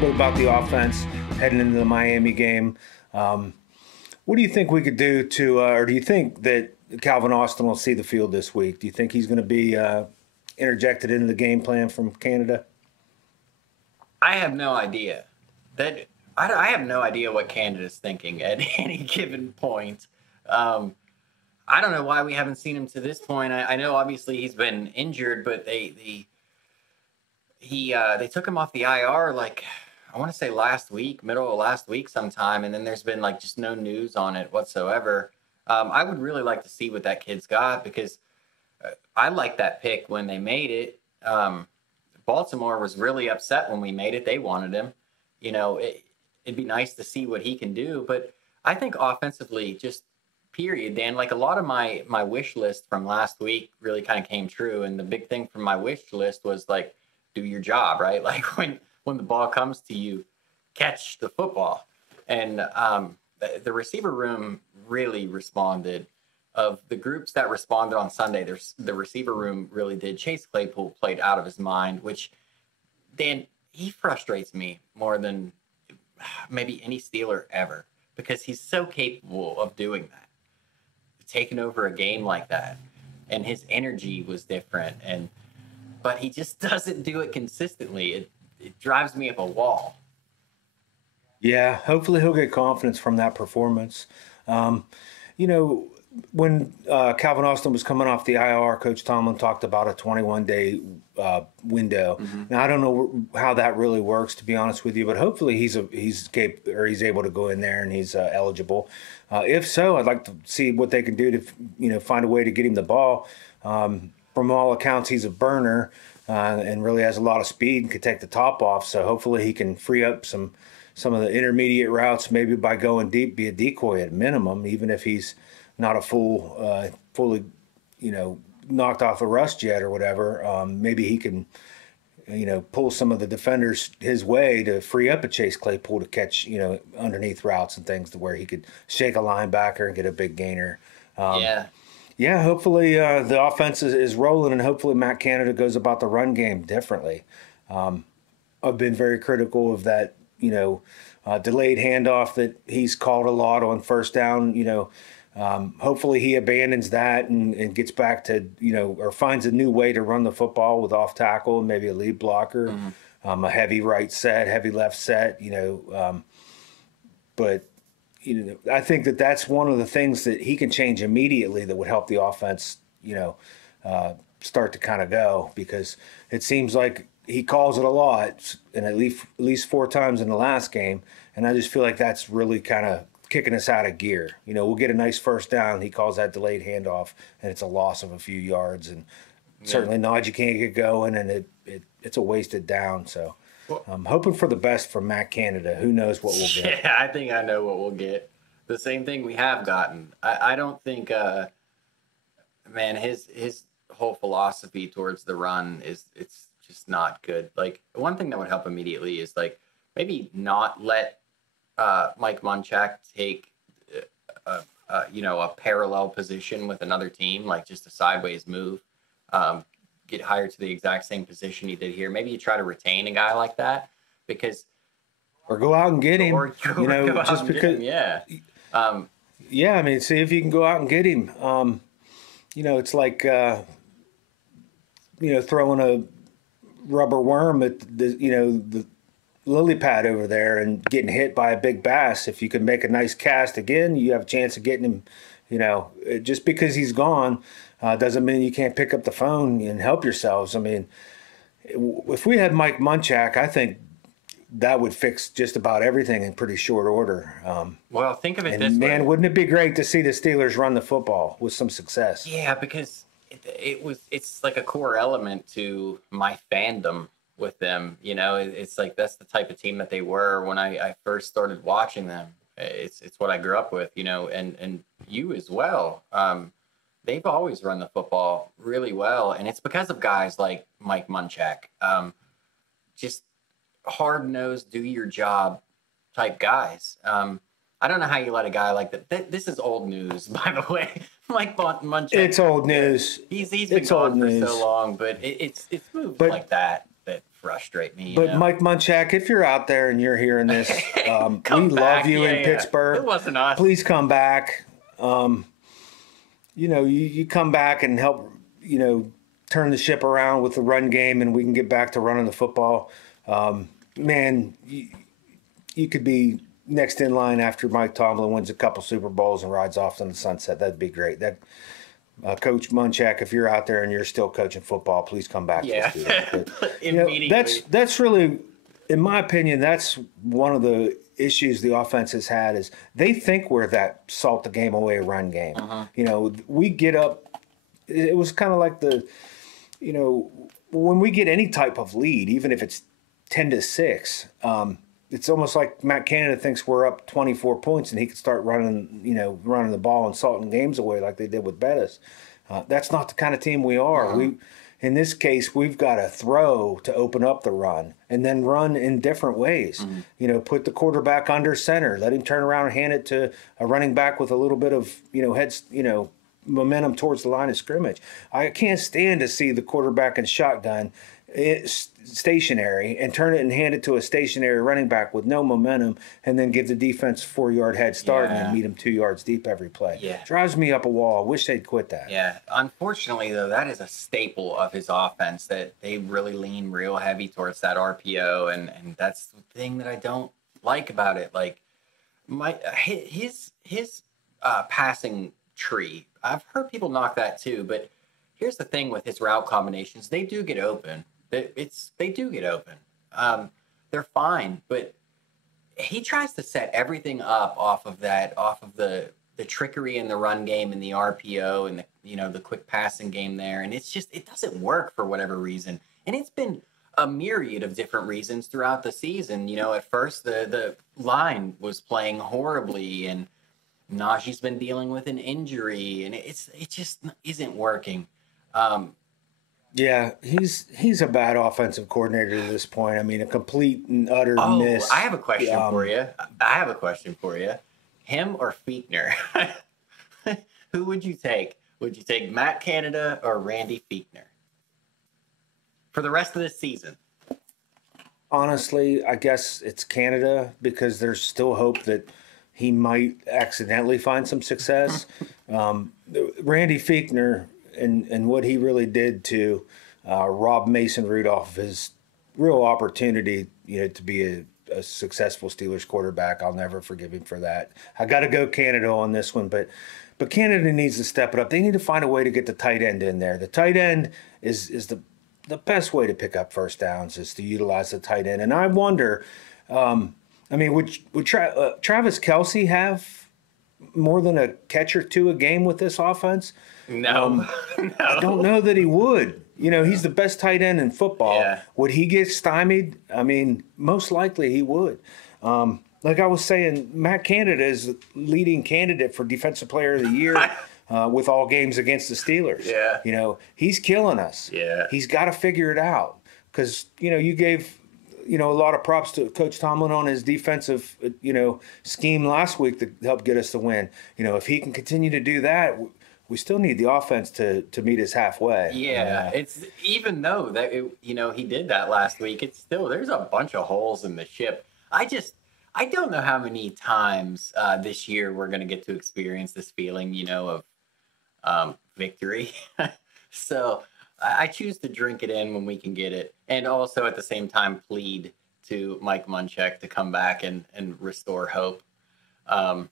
bit about the offense heading into the Miami game. What do you think we could do to, or do you think that Calvin Austin will see the field this week? Do you think he's going to be interjected into the game plan from Canada? I have no idea. I have no idea what Canada's thinking at any given point. I don't know why we haven't seen him to this point. I know obviously he's been injured, but they took him off the IR like I want to say last week, middle of last week sometime, and then there's been like just no news on it whatsoever. I would really like to see what that kid's got because I liked that pick when they made it. Baltimore was really upset when we made it. They wanted him. You know, it'd be nice to see what he can do, but I think offensively, just period, Dan, like a lot of my wish list from last week really kind of came true. And the big thing from my wish list was like, do your job, right? Like when the ball comes to you, catch the football. And the receiver room really responded. Of the groups that responded on Sunday, the receiver room really did. Chase Claypool played out of his mind, which, Dan, he frustrates me more than maybe any Steeler ever because he's so capable of doing that, taking over a game like that. And his energy was different. But he just doesn't do it consistently. It drives me up a wall. Yeah, hopefully he'll get confidence from that performance. When Calvin Austin was coming off the IR, Coach Tomlin talked about a 21-day window. Mm-hmm. Now I don't know how that really works, to be honest with you, but hopefully he's able to go in there and he's eligible. If so, I'd like to see what they can do to find a way to get him the ball. From all accounts, he's a burner and really has a lot of speed and could take the top off. So hopefully he can free up some of the intermediate routes, maybe by going deep, be a decoy at minimum, even if he's not a fully, knocked off the rust yet or whatever. Maybe he can, pull some of the defenders his way to free up a Chase Claypool to catch, underneath routes and things to where he could shake a linebacker and get a big gainer. Yeah, hopefully the offense is rolling and hopefully Matt Canada goes about the run game differently. I've been very critical of that, delayed handoff that he's called a lot on first down, hopefully he abandons that and gets back to, or finds a new way to run the football with off tackle, maybe a lead blocker, a heavy right set, heavy left set, but I think that's one of the things that he can change immediately that would help the offense, start to kind of go, because it seems like he calls it a lot and at least 4 times in the last game. And I just feel like that's really kind of kicking us out of gear. We'll get a nice first down. He calls that delayed handoff and it's a loss of a few yards and certainly nods you can't get going and it's a wasted down. So I'm hoping for the best from Matt Canada. Who knows what we'll get? Yeah, I think I know what we'll get. The same thing we have gotten. I don't think, his whole philosophy towards the run it's just not good. Like one thing that would help immediately is like maybe not let Mike Munchak take a parallel position with another team, like just a sideways move, get hired to the exact same position he did here. Maybe you try to retain a guy like that or go out and get him, just because. See if you can go out and get him. It's like, throwing a rubber worm at the lily pad over there and getting hit by a big bass. If you can make a nice cast again, you have a chance of getting him. Just because he's gone doesn't mean you can't pick up the phone and help yourselves. I mean, if we had Mike Munchak, I think that would fix just about everything in pretty short order. Well, think of it this way. Man, wouldn't it be great to see the Steelers run the football with some success? Yeah, because it's like a core element to my fandom with them. It's like that's the type of team that they were when I first started watching them. It's what I grew up with, and you as well. They've always run the football really well, and it's because of guys like Mike Munchak. Just hard-nosed, do-your-job type guys. I don't know how you let a guy like that. This is old news, by the way. Mike Munchak. It's old news. He's been gone for so long, but it's moved like that that frustrate me. But Mike Munchak, if you're out there and you're hearing this, we love you in Pittsburgh. It wasn't us. Please come back. You come back and help, turn the ship around with the run game, and we can get back to running the football. Man, you could be next in line after Mike Tomlin wins a couple Super Bowls and rides off in the sunset. That'd be great. Coach Munchak, if you're out there and you're still coaching football, please come back. Yeah, but, that's really, in my opinion, that's one of the issues the offense has had is they think we're that salt the game away run game. We get up. It was kind of like when we get any type of lead, even if it's 10-6, it's almost like Matt Canada thinks we're up 24 points and he can start running the ball and salting games away like they did with Bettis. That's not the kind of team we are. In this case, we've got to throw to open up the run and then run in different ways. Put the quarterback under center, let him turn around and hand it to a running back with a little bit of, momentum towards the line of scrimmage. I can't stand to see the quarterback in shotgun stationary and turn it and hand it to a stationary running back with no momentum and then give the defense 4-yard head start and then meet them 2 yards deep every play. Drives me up a wall. I wish they'd quit that. Unfortunately, though, that is a staple of his offense, that they really lean real heavy towards that RPO, and that's the thing that I don't like about it. Like his passing tree, I've heard people knock that too, but here's the thing with his route combinations. They do get open. They do get open. They're fine, but he tries to set everything up off of the trickery in the run game and the RPO and the quick passing game there. And it doesn't work for whatever reason. And it's been a myriad of different reasons throughout the season. At first the line was playing horribly and Najee's been dealing with an injury and it just isn't working. He's a bad offensive coordinator at this point. I mean, a complete and utter miss. I have a question for you. Him or Fiechner? Who would you take? Would you take Matt Canada or Randy Fiechner for the rest of this season? Honestly, I guess it's Canada because there's still hope that he might accidentally find some success. Randy Fiechner and what he really did to rob Mason Rudolph of his real opportunity, to be a successful Steelers quarterback. I'll never forgive him for that. I got to go Canada on this one, but Canada needs to step it up. They need to find a way to get the tight end in there. The tight end is the best way to pick up first downs is to utilize the tight end. And I wonder, would Travis Kelce have more than a catch or two a game with this offense? No. I don't know that he would. He's the best tight end in football. Yeah. Would he get stymied? I mean, most likely he would. Like I was saying, Matt Canada is the leading candidate for Defensive Player of the Year with all games against the Steelers. Yeah. He's killing us. Yeah. He's got to figure it out because, you gave – a lot of props to Coach Tomlin on his defensive, scheme last week that helped get us the win. If he can continue to do that, we still need the offense to meet us halfway. Yeah, it's even though that he did that last week, it's still there's a bunch of holes in the ship. I don't know how many times this year we're going to get to experience this feeling, of victory. So I choose to drink it in when we can get it. And also at the same time plead to Mike Munchak to come back and restore hope. So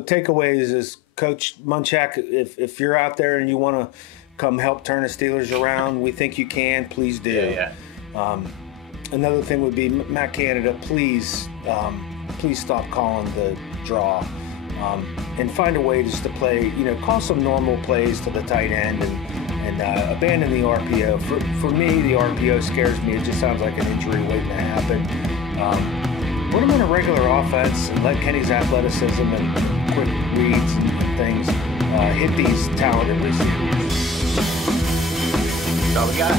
takeaways is Coach Munchak, if you're out there and you want to come help turn the Steelers around, we think you can. Please do. Another thing would be Matt Canada, please stop calling the draw. And find a way just to play, call some normal plays to the tight end and abandon the RPO. For me, the RPO scares me. It just sounds like an injury waiting to happen. Put him in a regular offense and let Kenny's athleticism and quick reads and things hit these talented receivers. That's all we got.